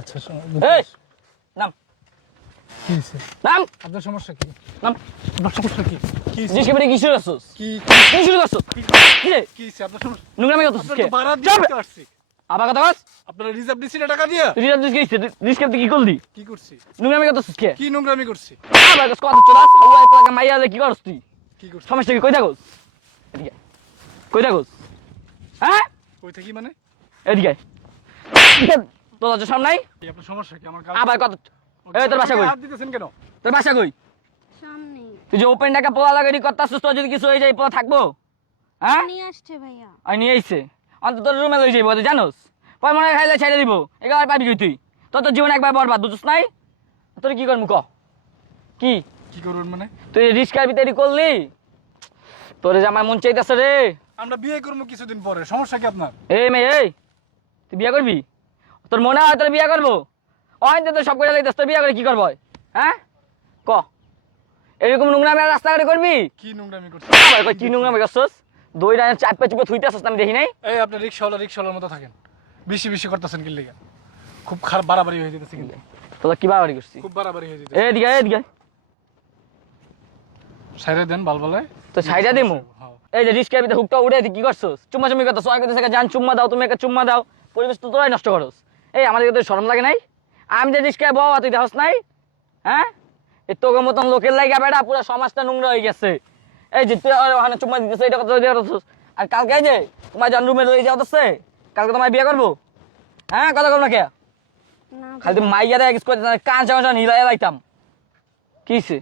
আচ্ছা এই নাম কি হইছে? নাম আপনার সমস্যা কি? নাম আপনার সমস্যা কি? কি হইছে? জিজ্ঞেস করে কিছু আসছস কি কিছু আসছস কি রে কি হইছে? আপনার সমস্যা? নোংরামি কত আপনার কে তো ভাড়া দিতে আসছি। আবার কথা বল আপনারা রিজার্ভ দিছি না টাকা দিয়া? তুই রাত দিস রিস্ক কি করলি কি করছি? নোংরামি কত কে কি নোংরামি করছি? আবার কথা চোরাস হাওয়া এলাকা মাইয়ালে কি করছ তুই কি করছি? সমস্যা কি কই থাকস এদিকে কই থাকস হ্যাঁ কই থাকি মানে? এদিকে তোর লজ্জা শরম নাই কি আপনার সমস্যা কি? আমার আবার কত এই তোর বাসা কই হাত দিতেছেন কেন? তোর বাসা কই সামনে তুই যে ওপেন টাকা পোলা লাগাই করতাছিস তোর যদি কিছু হয়ে যায় পোলা থাকবো হ্যাঁ নিয়ে আসছে ভাইয়া আর নিয়ে আইছে অন্তত তোর রুমে লই যাইব তুই জানোস পরে মনে হয় খাইলে ছেড়ে দিব এবার পাবি কই তুই তোর তো জীবন একবার বরবাদ বুঝছিস নাই তোর কি করবো ক কি কি করবেন মানে? তুই রিস্কার ভিতরে করলি তোর যে আমার মন চাইতেছে রে আমরা বিয়ে করবো কিছুদিন পরে, সমস্যা কি আপনার? এই মেয়ে এই তুই বিয়ে করবি তোর মনে হয় তোর বিয়ে করবো অয়ন তো সব করে লাইতেছ তোর বিয়ে করে কি করবো হ্যাঁ ক এরকম নোংরামি আর রাস্তাঘাটে করবি কি নোংরামি করছি? আবার কই কি নোংরামি করছস দই রায় চাপ পে চুপে থুইতেছস আমি দেখি নাই এই আপনি রিক্সাওয়ালার মতো থাকেন। বেশি বেশি করতেছেন কি লিগা? খুব খারাপ বাড়াবাড়ি হয়ে যেতেছে কিন্তু। তোরা কি বাড়াবাড়ি করছিস খুব বাড়াবাড়ি হয়ে যেতেছে। এদিকে এদিকে সাইডে দেন বালবালায়। তো সাইডা দিমু হ্যাঁ। এই যে রিস্কের ভিতরে হুকটা উড়ে কি করছস চুম্মা চুম্মি করছস ওই কথা জান চুম্মা দাও তুমি একটা চুম্মা দাও পরিবেশ তো তোরাই নষ্ট করস এই আমাদের তো শরম লাগে নাই আমি যে রিস্কে বউ তুই দেখস নাই হ্যাঁ এই তোকে মতন লোকের লাগা বেড়া পুরো সমাজটা নোংরা হয়ে গেছে এই যে তুই ওখানে চুম্মা দিতেছ এটা কথা দিতেছস আর কালকে এই যে তোমার জান রুমে লই যাওতেছে কালকে তোমার বিয়ে করবো হ্যাঁ কথা কম না কে না খালি তুমি মাইয়ারে এক্স করতে কান চামচা নিলাই লাইতাম কিছে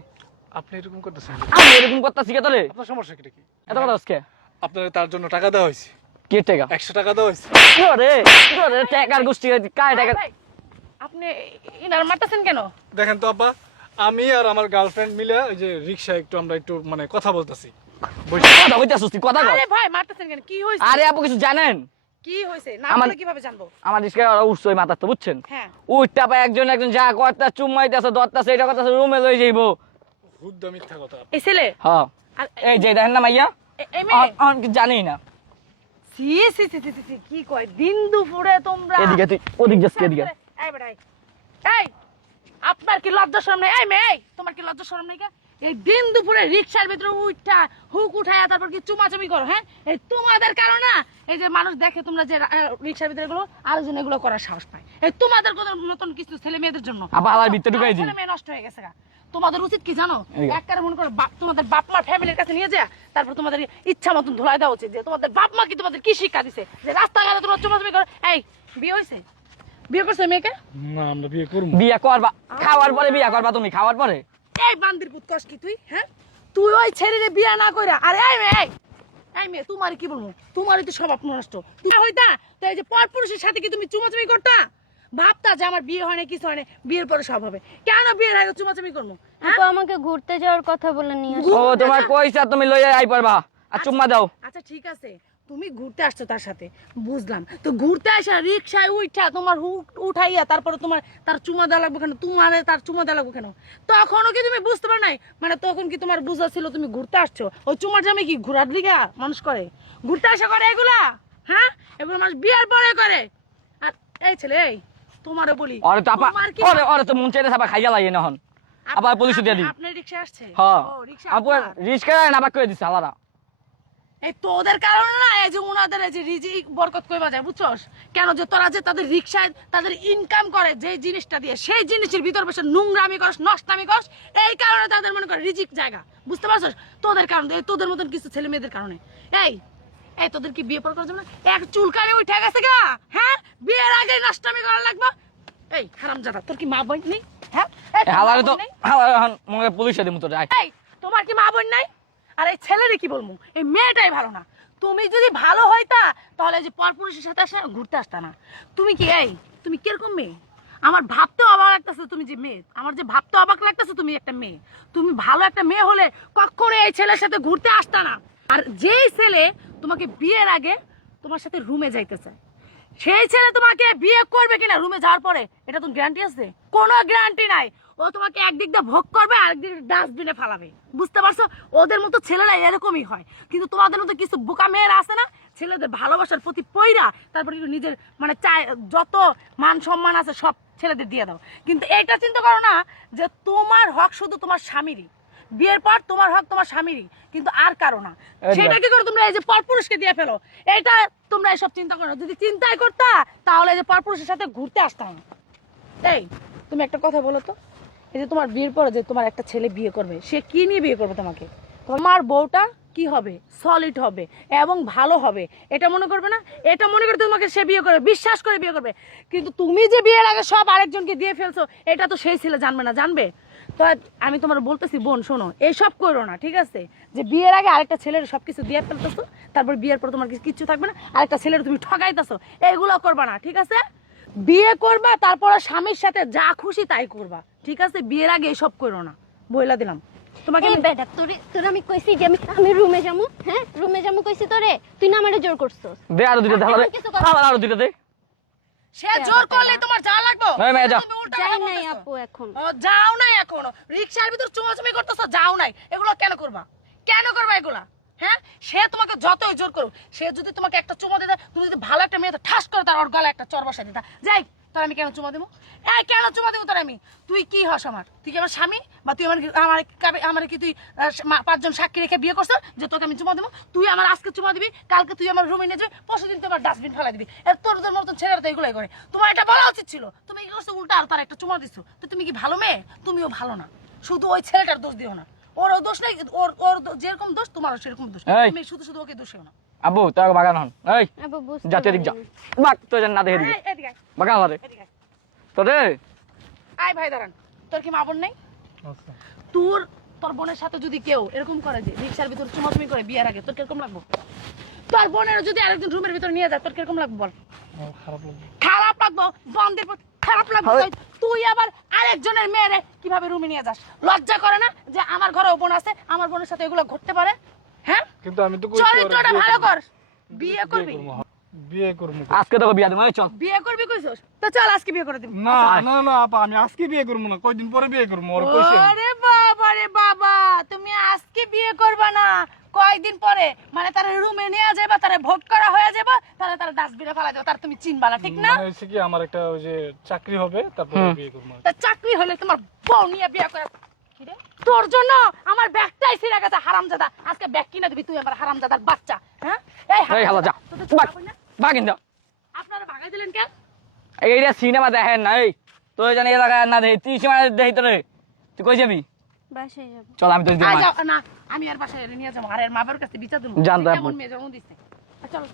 আপনি এরকম করতেছেন? আমি এরকম করতেছি কে তোরে আপনার সমস্যা কি? এত কথা হচ্ছে আপনার তার জন্য টাকা দেওয়া হয়েছে, কে টাকা 100 টাকা দেওয়া হয়েছে। রে টাকার গোষ্ঠী কায় টাকা আপনি ইনার মারতেছেন কেন? দেখেন তো আব্বা, আমি আর আমার গার্লফ্রেন্ড মিলে ওই যে রিক্সা আমরা একটু মানে কথা বলতেছি। কথা কইতাছিস তুই কথা কর আরে ভাই মারতেছেন কেন? কি হইছে? আরে আপু কিছু জানেন কি হইছে? না আমার- বলে কিভাবে জানবো? আমার রিস্কা ওরা উঠছে ওই মাথার তো বুঝছেন হ্যাঁ। উঠটা পায় একজন একজন যা করতা চুম্মাইতেছে দত্তাছে এটা করতেছে রুমে লই যাইবো হুদ্দা মিথ্যা কথা। এই ছেলে হ্যাঁ আর এই যে দেখেন না মাইয়া এই মেয়ে আমি কিছু জানি না সি সি সি সি সি, কি কয় দিন দুপুরে তোমরা এদিকে তুই ওদিক যাস এদিকে এই বেটাই এই আপনার কি লজ্জা শরম নাই? এই মেয়ে এই, তোমার কি লজ্জা শরম নাই? এই দিন দুপুরে রিকশার ভিতরে উঠা হুক উঠায়া তারপর কি চুমাচুমি করো? হ্যাঁ, এই তোমাদের কারণে এই যে মানুষ দেখে তোমরা যে রিকশার ভিতরে গুলো আলোচনা এগুলো করার সাহস পায়। এই তোমাদের মতন কিছু ছেলে মেয়েদের জন্য আবার আলার ভিতরে ঢুকাই দিই ছেলে মেয়ে নষ্ট হয়ে গেছে গা। তোমাদের উচিত কি জানো? এদিকে। একবারে মনে করো তোমাদের বাপ মার ফ্যামিলির কাছে নিয়ে যা তারপর তোমাদের ইচ্ছা মতন ধুলাই দেওয়া উচিত যে তোমাদের বাপ মা কি তোমাদের কি শিক্ষা দিছে যে রাস্তাঘাটে তোমরা চুমাচুমি করো। এই বিয়ে হয়েছে? বিয়ে করছে মেয়েকে? না আমরা বিয়ে করব। বিয়া করবা খাওয়ার পরে বিয়া করবা তুমি খাওয়ার পরে এই বান্দির পুত কস কি তুই? হ্যাঁ, তুই ওই ছেলেরে বিয়ে না কইরা আরে এই মেয়ে এই মেয়ে তোমার কি বলবো? তোমারই তো স্বভাব নষ্ট। তুই হইতা তো এই যে পরপুরুষের সাথে কি তুমি চুমাচুমি করতা? ভাবতা যে আমার বিয়ে হয় না কিছু হয় না, বিয়ের পরে সব হবে। কেন বিয়ের আগে চুমাচুমি করবো? হ্যাঁ? আপু আমাকে ঘুরতে যাওয়ার কথা বলে নিয়ে আসছে। ও তোমার কইছা তুমি লই আই পারবা আর চুম্মা দাও আচ্ছা ঠিক আছে, তুমি ঘুরতে আসছো তার সাথে বুঝলাম, তো ঘুরতে আসা রিক্সায় উঠা তোমার হুক উঠাইয়া তারপরে তোমার তার চুমা দেওয়া লাগবে কেন? তোমার তার চুমা দেওয়া লাগবে কেন? তখনও কি তুমি বুঝতে পারো নাই? মানে তখন কি তোমার বুঝা ছিল তুমি ঘুরতে আসছো? ওই চুমার জামে কি ঘোরার দিকে মানুষ করে? ঘুরতে আসা করে এগুলা? হ্যাঁ, এগুলো মানুষ বিয়ার পরে করে। আর এই ছেলে এই তোমারও বলি আরে তো আপা তোমার কি ওরে ওরে তো মন চাইতে আবার খাইয়া লাগে এখন আবার পুলিশ দিয়ে দিই আপনার রিক্সা আসছে? হ্যাঁ ও রিক্সা আপু আপনার। রিস্কা না বাক করে দিছে আলাদা এই তোদের কারণে না এই যে উনাদের এই যে রিজিক বরকত কইবা যায় বুঝছস? কেন যে তোরা যে তাদের রিক্সায় তাদের ইনকাম করে যে জিনিসটা দিয়ে সেই জিনিসের ভিতর বসে নোংরামি করস নষ্টামি করস, এই কারণে তাদের মনে করে রিজিক জায়গা। বুঝতে পারছস? তোদের কারণে এই তোদের মতন কিছু ছেলে মেয়েদের কারণে। এই এই তোদের কি বিয়ে পর করা যাবে না? এক চুলকানি উঠে গেছে গা। হ্যাঁ, বিয়ের আগে নষ্টামি করা লাগবে। এই হারামজাদা তোর কি মা বোন নেই? হ্যাঁ, এই তোর মা হালারে তো বোন নেই? হালারে এখন মনে পুলিশে দিমু তো যাই এই তোমার কি মা বোন নাই? আর এই ছেলেরে কি বলবো? এই মেয়েটাই ভালো না। তুমি যদি ভালো হইতা তাহলে যে পরপুরুষের সাথে আসে ঘুরতে আসতা না। তুমি কি এই তুমি কিরকম মেয়ে? আমার ভাবতেও অবাক লাগতেছে তুমি যে মেয়ে, আমার যে ভাবতে অবাক লাগতেছে তুমি একটা মেয়ে। তুমি ভালো একটা মেয়ে হলে কখনো এই ছেলের সাথে ঘুরতে আসতা না। আর যেই ছেলে তোমাকে বিয়ের আগে তোমার সাথে রুমে যাইতে চায়, সেই ছেলে তোমাকে বিয়ে করবে কিনা রুমে যাওয়ার পরে এটা তো গ্যারান্টি আছে? কোনো গ্যারান্টি নাই। ও তোমাকে একদিক দিয়ে ভোগ করবে আর একদিক দিয়ে ডাস্টবিনে ফালাবে। বুঝতে পারছো? ওদের মতো ছেলেরা এরকমই হয়। কিন্তু তোমাদের মতো কিছু বোকা মেয়েরা আছে না, ছেলেদের ভালোবাসার প্রতি পইরা তারপরে নিজের মানে চায় যত মান সম্মান আছে সব ছেলেদের দিয়ে দাও, কিন্তু এটা চিন্তা করো না যে তোমার হক শুধু তোমার স্বামীরই, বিয়ের পর তোমার হক তোমার স্বামীরই, কিন্তু আর কারো না। সেটা কি করে তোমরা এই যে পরপুরুষকে দিয়ে ফেলো, এটা তোমরা এসব চিন্তা করো। যদি চিন্তাই করতা তাহলে এই যে পরপুরুষের সাথে ঘুরতে আসতাম না। এই তুমি একটা কথা বলো তো, এই যে তোমার বিয়ের পরে যে তোমার একটা ছেলে বিয়ে করবে, সে কি নিয়ে বিয়ে করবে তোমাকে? তোমার বউটা কি হবে? সলিড হবে এবং ভালো হবে, এটা মনে করবে না? এটা মনে করে তোমাকে সে বিয়ে করবে, বিশ্বাস করে বিয়ে করবে। কিন্তু তুমি যে বিয়ের আগে সব আরেকজনকে দিয়ে ফেলছো, এটা তো সেই ছেলে জানবে না, জানবে? তো আমি তোমার বলতেছি বোন, শোনো, এইসব করো না, ঠিক আছে? যে বিয়ের আগে আরেকটা ছেলের সবকিছু দিয়ে ফেলতেছো, তারপর বিয়ের পর তোমার কিচ্ছু থাকবে না, আরেকটা ছেলের তুমি ঠকাইতেছো, এইগুলো করবা না, ঠিক আছে? বিয়ে করবা, তারপরে স্বামীর সাথে যা খুশি তাই করবা, ঠিক আছে? বিয়ের আগে এসব করো না, বইলা দিলাম তোমাকে। এই বেটা, তোর আমি কইছি যে আমি রুমে যামু, হ্যাঁ রুমে যামু কইছি তোরে, তুই না আমারে জোর করছস। দে আরো দুইটা ধালা দে, আরো দুইটা দে। সে জোর করলে তোমার যা লাগবে? এই মেয়ে যা। তুমি উল্টা যাই কথা নাই বলতেছো। আপু এখন। ও যাও নাই এখনো, রিকশার ভিতর চুমাচুমি করতেছো, যাও নাই। এগুলো কেন করবা? কেন করবা এগুলা? হ্যাঁ, সে তোমাকে যতই জোর করুক, সে যদি তোমাকে একটা চুমা দিতে, তুমি যদি ভালো একটা মেয়ে তো ঠাস করে তার ওর গলায় একটা চর বসাই দিতা, যাই তোর আমি কেন চুমা দেবো? এই কেন চুমা দেবো তোর আমি? তুই কি হস আমার? তুই কি আমার স্বামী? বা তুই আমার কি তুই 5 জন সাক্ষী রেখে বিয়ে করছিস যে তোকে আমি চুমা দেবো? তুই আমার আজকে চুমা দিবি, কালকে তুই আমার রুমে নিয়ে যাবি, পরশুদিন তুই আমার ডাস্টবিন ফেলাই দিবি। তোর মতন ছেলেরা তো এগুলোই করে। তোমার এটা বলা উচিত ছিল, তুমি কি করছো? উল্টা আর তার একটা চুমা দিচ্ছ। তো তুমি কি ভালো মেয়ে? তুমিও ভালো না। শুধু ওই ছেলেটার দোষ দিও না, ওরও দোষ নেই, ওর যেরকম দোষ তোমারও সেরকম দোষ। এই। তুমি শুধু ওকে দোষেও না। আব্বু তোর বাগান হন, এই আপু বুঝতে জাতীয় দিক যা, পারিনি। বাক তো জান না দেখে দিবি এই, এদিকে আয়, বাগান হরে এদিকে আয়। তোরে। আয় ভাই দাঁড়ান, তোর কি মা বোন নেই? আচ্ছা তোর বোনের সাথে যদি কেউ এরকম করে যে রিক্সার ভিতর চুমাচুমি করে বিয়ের আগে, তোর কিরকম লাগবে? তোর বোনের যদি আরেকজন রুমের ভিতর নিয়ে যায়, তোর কিরকম লাগবে বল? আমার খারাপ লাগবে। খারাপ লাগবে, বন্ধের পর খারাপ লাগবে। হয়। তুই আবার আরেকজনের মেয়েরে কিভাবে রুমে নিয়ে যাস? লজ্জা করে না যে আমার ঘরে বোন আছে, আমার বোনের সাথে এগুলো ঘটতে পারে? হ্যাঁ, কিন্তু আমি তো কইছি চরিত্রটা বিয়ে ভালো করবো। কর, বিয়ে করবি। বিয়ে করবো। আজকে তোকে বিয়া দেবো, এই চল। বিয়ে করবি কইছস? তো চল আজকে বিয়ে করে দিবি। না না না আপা, আমি আজকে বিয়ে করবো না, কয়দিন পরে বিয়ে করবো। ওর কইছে ওরে বাবা রে বাবা, তুমি আজকে বিয়ে করবা না, কয়দিন পরে? মানে তার রুমে নিয়ে যাবা, তারে ভোট করা হয়ে যাবা, তারা ডাস্টবিনে ফেলা দেবা, তার তুমি চিনবা না, ঠিক না? মানে হচ্ছে কি আমার একটা ওই যে চাকরি হবে, তারপরে বিয়ে করবো। তা চাকরি হলে তোমার বউ নিয়ে বিয়ে করে কি রে? তোর জন্য আমার ব্যাগটাই ছিঁড়ে গেছে, হারামজাদা। আজকে ব্যাগ কিনা দিবি তুই, আমার হারামজাদার বাচ্চা। হ্যাঁ, এই হালা যা, তোদের ছোট বাক বোন না? বাগিন যা। আপনারা ভাগাই দিলেন কেন? এইটা সিনেমা দেখেন না, এই তোর জানি এ জায়গায় না দেখি, তুই সীমা দেখি তোরে, তুই কই যাবি? বাসায় যাবো। চল আমি তোর আয় যাও, না আমি আর বাসায় নিয়ে যাবো, আর এর মা বাবার কাছে বিচার দেবো জানতো যে আপু। কেমন মেয়ে জন্ম দিচ্ছে। চলো।